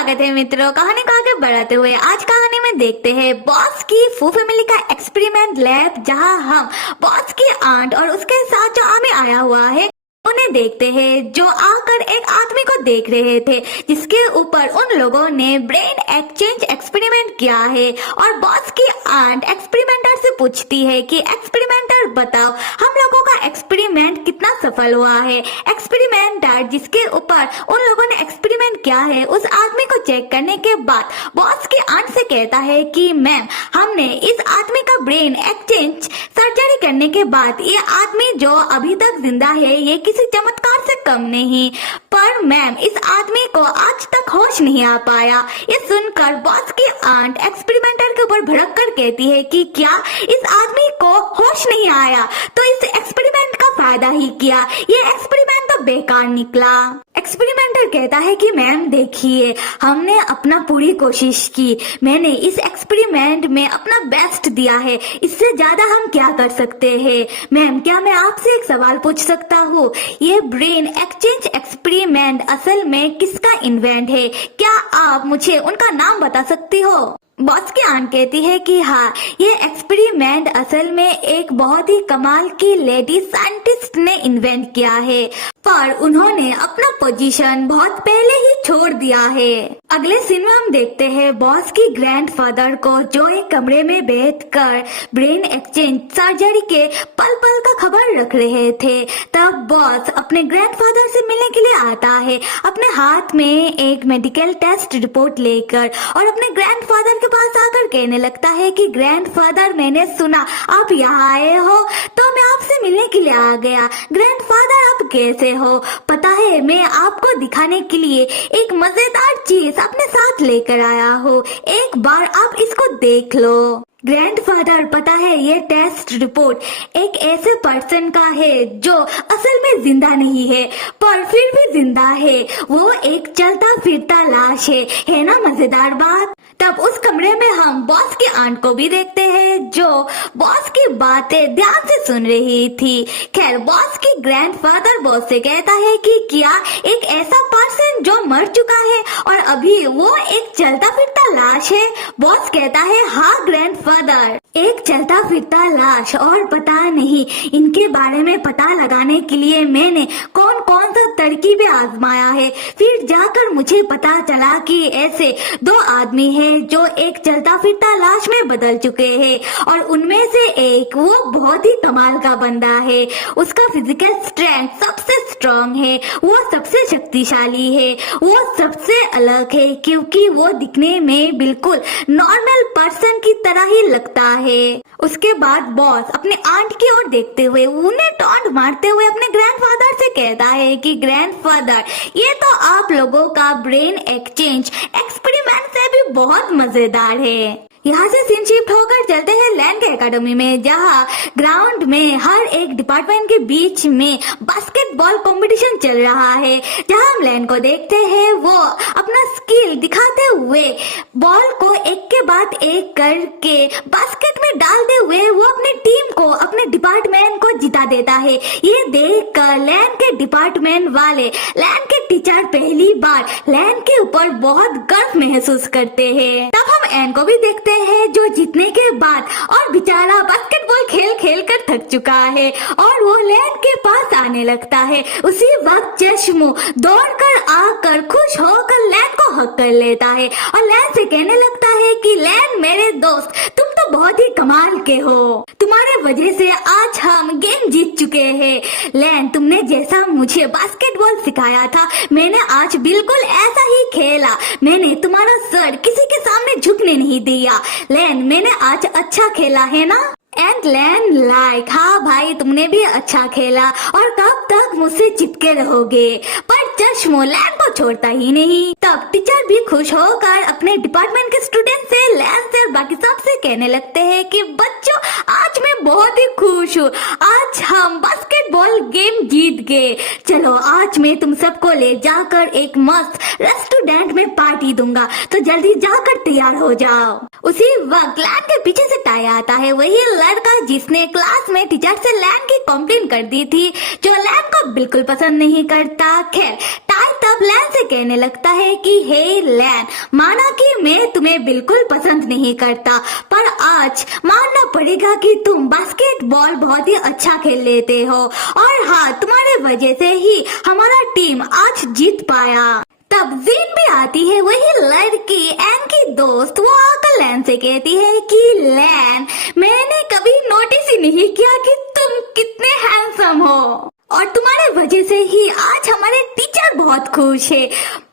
स्वागत है मित्रों। कहानी को आगे बढ़ाते हुए आज कहानी में देखते हैं बॉस की फू फैमिली का एक्सपेरिमेंट लैब, जहां हम बॉस की आंट और उसके साथ जो आमी आया हुआ है उन्हें देखते हैं, जो आकर एक आदमी को देख रहे थे जिसके ऊपर उन लोगों ने ब्रेन एक्सचेंज एक्सपेरिमेंट किया है। और बॉस की आंट एक्सपेरिमेंटर से पूछती है कि एक्सपेरिमेंटर बताओ हम लोगों का एक्सपेरिमेंट कितना सफल हुआ है। एक्सपेरिमेंटर जिसके ऊपर उन लोगों ने एक्सपेरिमेंट किया है उस आदमी को चेक करने के बाद बॉस की आंट से कहता है कि मैम, हमने इस आदमी का ब्रेन एक्सचेंज सर्जरी करने के बाद ये आदमी जो अभी तक जिंदा है ये किसी चमत्कार से कम नहीं, पर मैम इस आदमी को आज तक होश नहीं आ पाया। ये सुनकर बॉस की आंट एक्सपेरिमेंटर के ऊपर भड़क कर कहती है कि क्या इस आदमी को होश नहीं आया तो इस एक्सपेरिमेंट का फायदा ही किया, ये एक्सपेरिमेंट तो बेकार निकला। एक्सपेरिमेंटर कहता है कि मैम देखिए, हमने अपना पूरी कोशिश की, मैंने इस एक्सपेरिमेंट में अपना बेस्ट दिया है, इससे ज्यादा हम क्या कर सकते हैं। मैम क्या मैं आपसे एक सवाल पूछ सकता हूँ, ये ब्रेन एक्सचेंज एक्सपेरिमेंट असल में किसका इन्वेंट है, क्या आप मुझे उनका नाम बता सकती हो। बॉस की आंट कहती है कि हाँ, ये एक्सपेरिमेंट असल में एक बहुत ही कमाल की लेडी साइंटिस्ट ने इन्वेंट किया है, पर उन्होंने अपना पोजीशन बहुत पहले ही छोड़ दिया है। अगले सीन में हम देखते हैं बॉस की ग्रैंडफादर को जो एक कमरे में बैठकर ब्रेन एक्सचेंज सर्जरी के पल पल का खबर रख रहे थे। तब बॉस अपने ग्रैंडफादर से मिलने के लिए आता है, अपने हाथ में एक मेडिकल टेस्ट रिपोर्ट लेकर, और अपने ग्रैंडफादर के पास आकर कहने लगता है कि ग्रैंडफादर, मैंने सुना आप यहाँ आए हो तो मैं आपसे मिलने के लिए आ गया। ग्रैंडफादर आप कैसे हो, पता है मैं आपको दिखाने के लिए एक मजेदार चीज अपने साथ लेकर आया हूँ, एक बार आप इसको देख लो। ग्रैंडफादर, पता है ये टेस्ट रिपोर्ट एक ऐसे पर्सन का है जो असल में जिंदा नहीं है पर फिर भी जिंदा है, वो एक चलता फिरता लाश है ना मजेदार बात। तब उस कमरे में हम बॉस की आंट को भी देखते हैं जो बॉस की बातें ध्यान से सुन रही थी। खैर बॉस की ग्रैंडफादर बॉस से कहता है कि क्या एक ऐसा पर्सन जो मर चुका है और अभी वो एक चलता फिरता लाश है। बॉस कहता है हाँ ग्रैंडफादर, एक चलता फिरता लाश, और पता नहीं इनके बारे में पता लगाने के लिए मैंने कौन कौन सा तरकीबें आजमाया है, फिर जाकर मुझे पता चला कि ऐसे दो आदमी हैं जो एक चलता फिरता लाश में बदल चुके हैं, और उनमें से एक वो बहुत ही कमाल का बंदा है, उसका फिजिकल स्ट्रेंथ सबसे स्ट्रांग है, वो सबसे शक्तिशाली है, वो सबसे अलग है क्योंकि वो दिखने में बिल्कुल नॉर्मल पर्सन की तरह ही लगता है। उसके बाद बॉस अपने आंट की ओर देखते हुए उन्हें टॉन्ट मारते हुए अपने ग्रैंडफादर से कहता है कि ग्रैंडफादर, ये तो आप लोगों का ब्रेन एक्सचेंज एक्सपेरिमेंट से भी बहुत मजेदार है। यहाँ से सीन शिफ्ट होकर चलते हैं लैन के एकेडमी में, जहाँ ग्राउंड में हर एक डिपार्टमेंट के बीच में बास्केटबॉल कंपटीशन चल रहा है, जहाँ हम लैन को देखते हैं वो अपना स्किल दिखाते हुए बॉल को एक के बाद एक करके बास्केट में डालते हुए वो अपनी टीम को, अपने डिपार्टमेंट को जिता देता है। ये देख कर लैन के डिपार्टमेंट वाले, लैन के टीचर पहली बार लैन के ऊपर बहुत गर्व महसूस करते हैं। तब हम एन को भी देखते हैं जो जीतने के बाद और बेचारा बास्केटबॉल खेल खेल कर थक चुका है और वो लैन के पास आने लगता है। उसी वक्त चश्मू दौड़कर आकर खुश होकर लैन को हक कर लेता है और लैन से कहने लगता है कि लैन मेरे दोस्त, तुम तो बहुत ही कमाल के हो, तुम्हारे वजह से आज हम गेम जीत चुके हैं। लैन, तुमने जैसा मुझे बास्केटबॉल सिखाया था मैंने आज बिल्कुल ऐसा ही खेला, मैंने तुम्हारा सर किसी के सामने झुकने नहीं दिया। लैन, मैंने आज अच्छा खेला है ना। एंड लैन लाइक, हाँ भाई तुमने भी अच्छा खेला और कब तक मुझसे चिपके रहोगे। पर चश्मो लैन को छोड़ता ही नहीं। तब टीचर भी खुश होकर अपने डिपार्टमेंट के स्टूडेंट से, लैन से और बाकी सबसे कहने लगते हैं कि बच्चों आज मैं बहुत ही खुश हूँ, आज हम बास्केटबॉल गेम जीत गए। चलो आज मैं तुम सबको ले जाकर एक मस्त रेस्टोरेंट में पार्टी दूंगा, तो जल्दी जाकर तैयार हो जाओ। उसी वक्त लैन के पीछे से टाई आता है, वही लड़का जिसने क्लास में टीचर से लैन की कंप्लेंट कर दी थी, जो लैन को बिल्कुल पसंद नहीं करता। खैर टाई तब लैन से कहने लगता है कि हे लैन, माना कि मैं तुम्हें बिल्कुल पसंद नहीं करता, पर आज मानना पड़ेगा कि तुम बास्केटबॉल बहुत ही अच्छा खेल लेते हो, और हाँ, तुम्हारे वजह से ही हमारा टीम आज जीत पाया। तब जिन भी आती है, वही लड़की एन की दोस्त, वो आकर लैन से कहती है कि लैन, मैंने कभी नोटिस ही नहीं किया कि तुम कितने हैंडसम हो, और तुम्हारे वजह से ही आज हमारे टीचर बहुत खुश है,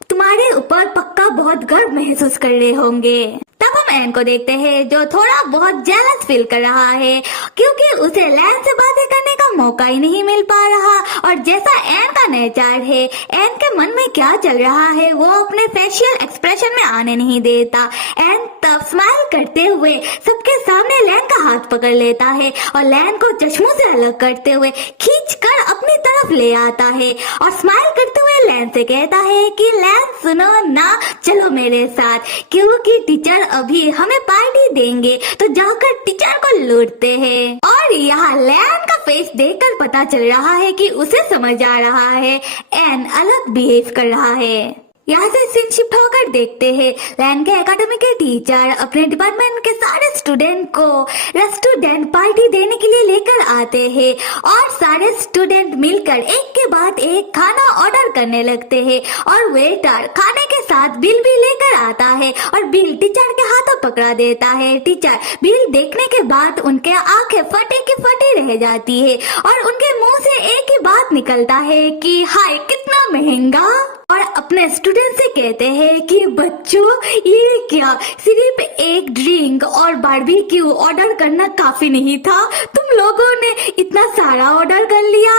तुम्हारे ऊपर पक्का बहुत गर्व महसूस कर रहे होंगे। तब हम एन को देखते हैं जो थोड़ा बहुत जेलस फील कर रहा है, क्योंकि उसे लैन से बातें करने का मौका ही नहीं मिल पा रहा, और जैसा एन का नेचर है, एन के मन में क्या चल रहा है वो अपने फेशियल एक्सप्रेशन में आने नहीं देता। एन तब स्माइल करते हुए सबके सामने लैन का हाथ पकड़ लेता है और लैन को चश्मों से अलग करते हुए खींच कर अपनी तरफ ले आता है, और स्माइल करते हुए लैन से कहता है कि लैन सुनो ना, चलो मेरे साथ, क्योंकि टीचर अभी हमें पार्टी देंगे, तो जाकर टीचर को लूटते हैं। और यहाँ लैन का फेस देखकर पता चल रहा है कि उसे समझ आ रहा है एन अलग बिहेव कर रहा है। यहाँ से सीन शिफ्ट होकर देखते हैं लैन के एकेडमी के टीचर अपने डिपार्टमेंट के सारे स्टूडेंट को स्टूडेंट पार्टी देने के लिए लेकर आते हैं, और सारे स्टूडेंट मिलकर एक के बाद एक खाना ऑर्डर करने लगते हैं, और वेटर खाने के साथ बिल भी लेकर आता है, और बिल टीचर के हाथों पकड़ा देता है। टीचर बिल देखने के बाद उनके आंखें फटे की फटी रह जाती है, और उनके मुंह से एक ही बात निकलता है कि हाय कितना महंगा, और अपने स्टूडेंट से कहते हैं कि बच्चों, ये क्या, सिर्फ एक ड्रिंक और बारबेक्यू ऑर्डर करना काफी नहीं था, तुम लोगों ने इतना सारा ऑर्डर कर लिया।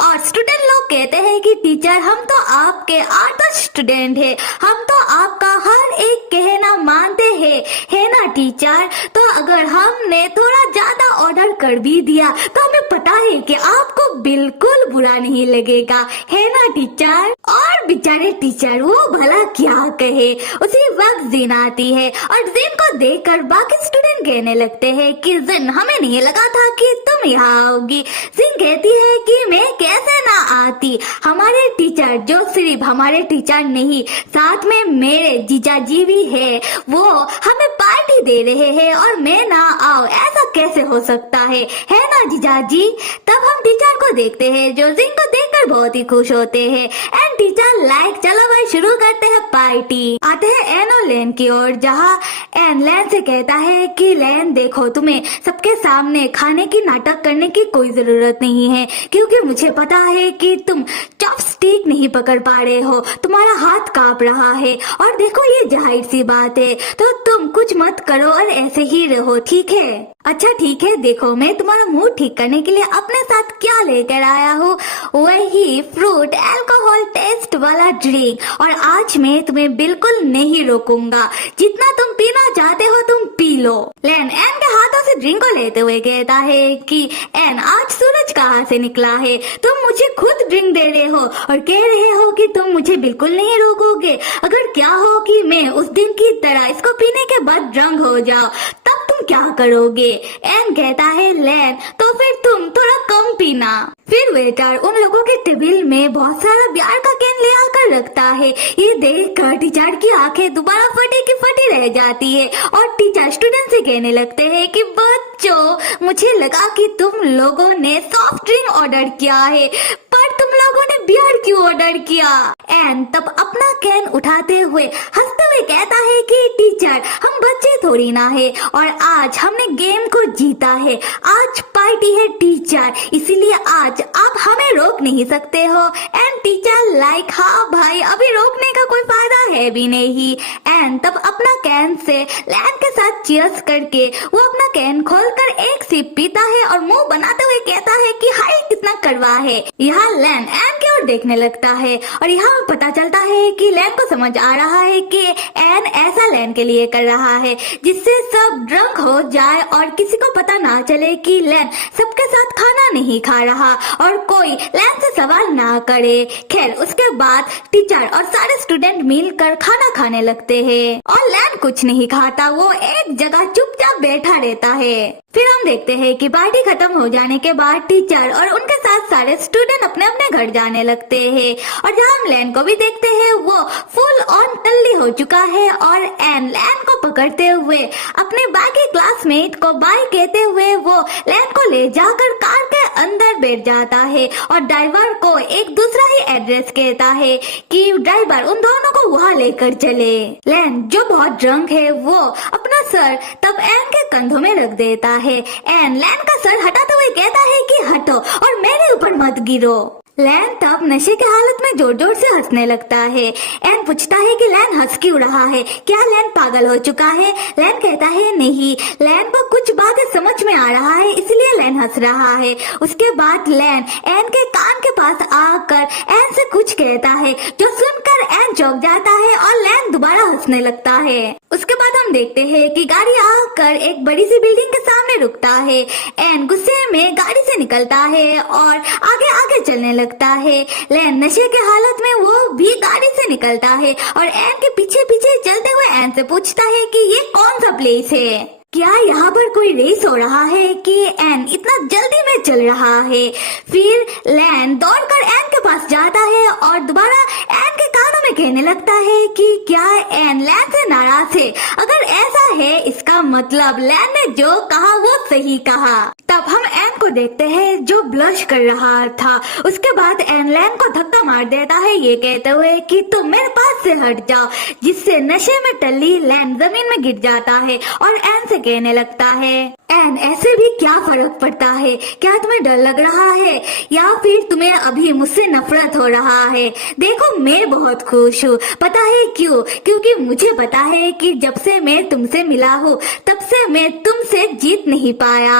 और स्टूडेंट लोग कहते हैं कि टीचर, हम तो आपके आदर्श स्टूडेंट हैं, हम तो आपका हर एक कहना मानते हैं, है ना टीचर? तो अगर हमने थोड़ा ज्यादा ऑर्डर कर भी दिया तो हमें पता है कि आपको बिल्कुल बुरा नहीं लगेगा, है ना टीचर? और बेचारे टीचर वो भला क्या कहे। उसी वक्त जिन आती है, और जिन को देखकर बाकी स्टूडेंट कहने लगते हैं कि जिन, हमें नहीं लगा था कि तुम यहाँ आओगी। जिन कहती है कि मैं कैसे ना आती, हमारे टीचर, जो सिर्फ हमारे टीचर नहीं, साथ में मेरे जीजा जी भी है, वो हमें पार्टी दे रहे हैं, और मैं ना आओ, ऐसा कैसे हो सकता है ना जीजा जी? तब हम टीचर को देखते हैं जो जिन को देखकर बहुत ही खुश होते हैं, एंड टीचर लाइक, चलो भाई शुरू करते हैं पार्टी। आते हैं एन और लैन की ओर, जहाँ एन लैन से कहता है कि लैन देखो, तुम्हें सबके सामने खाने की नाटक करने की कोई जरूरत नहीं है, क्योंकि मुझे पता है कि तुम चॉपस्टिक नहीं पकड़ पा रहे हो, तुम्हारा हाथ कांप रहा है, और देखो ये जाहिर सी बात है, तो तुम कुछ मत करो और ऐसे ही रहो, ठीक है? अच्छा ठीक है, देखो मैं तुम्हारा मूड ठीक करने के लिए अपने साथ क्या लेकर आया हूँ, वही फ्रूट अल्कोहल टेस्ट वाला ड्रिंक, और आज मैं तुम्हें बिल्कुल नहीं रोकूंगा, जितना तुम पीना चाहते हो तुम पी लो। लैन एन के हाथों से ड्रिंक को लेते हुए कहता है कि एन, आज सूरज कहाँ से निकला है, तुम मुझे खुद ड्रिंक दे रहे हो और कह रहे हो कि तुम मुझे बिल्कुल नहीं रोकोगे। अगर क्या हो कि मैं उस दिन की तरह इसको पीने के बाद ड्रंक हो जाओ, तब तुम क्या करोगे? एन कहता है लैन, तो फिर तुम थोड़ा कम पीना। फिर वेटर उन लोगों के टेबल में बहुत सारा बियर का कैन ले आकर रखता है। ये देखकर टीचर की आंखें दोबारा फटी की फटी रह जाती है, और टीचर स्टूडेंट से कहने लगते हैं कि बच्चों, मुझे लगा कि तुम लोगों ने सॉफ्ट ड्रिंक ऑर्डर किया है, पर तुम लोगों ने बियर क्यों ऑर्डर किया? एन तब अपना कैन उठाते हुए हंसते हुए कहता है कि टीचर, हम बच्चे थोड़ी ना है, और आज हमने गेम को जीता है, आज पार्टी है टीचर, इसीलिए आज आप हमें रोक नहीं सकते हो। एंड टीचर लाइक, हाँ भाई, अभी रोकने का कोई फायदा है भी नहीं। एंड तब अपना कैन से लैन के साथ चीयर्स करके वो अपना कैन खोलकर एक सिप पीता है, और मुंह बनाते हुए कहता है कि हाय कितना कड़वा है। यहाँ लैन एन की ओर देखने लगता है, और यहाँ पता चलता है कि लैन को समझ आ रहा है कि एन ऐसा लैन के लिए कर रहा है जिससे सब ड्रंक हो जाए और किसी को पता ना चले कि लैन सबके साथ खाना नहीं खा रहा, और कोई लैन से सवाल ना करे। खैर उसके बाद टीचर और सारे स्टूडेंट मिलकर खाना खाने लगते हैं, और लैन कुछ नहीं खाता, वो एक जगह चुपचाप बैठा रहता है। फिर हम देखते हैं कि पार्टी खत्म हो जाने के बाद टीचर और उनके साथ सारे स्टूडेंट अपने अपने घर जाने लगते हैं और जहाँ हम लैन को भी देखते हैं वो फुल ऑन टल्ली हो चुका है और एन लैन को पकड़ते हुए अपने बाकी क्लासमेट को बाय कहते हुए वो लैन को ले जाकर कार के अंदर बैठ जाता है और ड्राइवर को एक दूसरा ही एड्रेस कहता है कि ड्राइवर उन दोनों को वहाँ लेकर चले। लैन जो बहुत ड्रंक है वो अपना सर तब एन के कंधों में रख देता है। एन लैन का सर हटाते हुए कहता है कि हटो और मेरे ऊपर मत गिरो। लैन तब नशे की हालत में जोर जोर से हंसने लगता है। एन पूछता है कि लैन हंस क्यों रहा है, क्या लैन पागल हो चुका है? लैन कहता है नहीं, लैन को कुछ बातें समझ में आ रहा है इसलिए लैन हंस रहा है। उसके बाद लैन एन के कान के पास आकर एन से कुछ कहता है जो सुनकर एन चौंक जाता है और लैन दोबारा हंसने लगता है। उसके बाद हम देखते हैं कि गाड़ी आकर एक बड़ी सी बिल्डिंग के सामने रुकता है। एन गुस्से में गाड़ी से निकलता है और आगे आगे चलने लगता है। लैन नशे के हालत में वो भी गाड़ी से निकलता है और एन के पीछे पीछे चलते हुए एन से पूछता है कि ये कौन सा प्लेस है, क्या यहाँ पर कोई रेस हो रहा है कि एन इतना जल्दी में चल रहा है। फिर लैन दौड़कर एन के पास जाता है और दोबारा एन के कानों में कहने लगता है कि क्या एन लैन से नाराज है? अगर ऐसा है इसका मतलब लैन ने जो कहा वो सही कहा। तब हम एन को देखते हैं जो ब्लश कर रहा था। उसके बाद एन लैन को धक्का मार देता है ये कहते हुए कि तुम मेरे पास से हट जाओ, जिससे नशे में टल्ली लैन जमीन में गिर जाता है और एन से कहने लगता है एन ऐसे भी क्या फर्क पड़ता है, क्या तुम्हें डर लग रहा है या फिर तुम्हें अभी मुझसे नफरत हो रहा है? देखो मैं बहुत खुश हूँ, पता है क्यों? क्योंकि मुझे पता है कि जब से मैं तुमसे मिला हूँ तब से मैं तुमसे जीत नहीं पाया।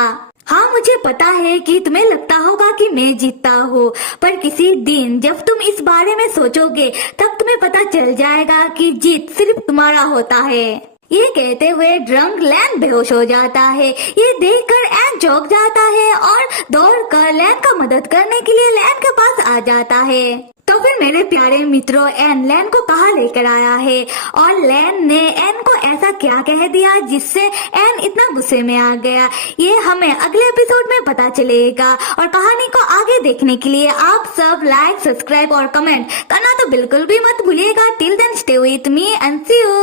हाँ मुझे पता है कि तुम्हें लगता होगा कि मैं जीतता हूँ, पर किसी दिन जब तुम इस बारे में सोचोगे तब तुम्हें पता चल जाएगा कि जीत सिर्फ तुम्हारा होता है। ये कहते हुए ड्रंक लैन बेहोश हो जाता है। ये देखकर एन चौंक जाता है और दौड़कर लैन का मदद करने के लिए लैन के पास आ जाता है। तो फिर मेरे प्यारे मित्रों एन लैन को कहाँ लेकर आया है और लैन ने एन को ऐसा क्या कह दिया जिससे एन इतना गुस्से में आ गया, ये हमें अगले एपिसोड में पता चलेगा। और कहानी को आगे देखने के लिए आप सब लाइक, सब्सक्राइब और कमेंट करना तो बिल्कुल भी मत भूलिएगा। Till then stay with me and see you.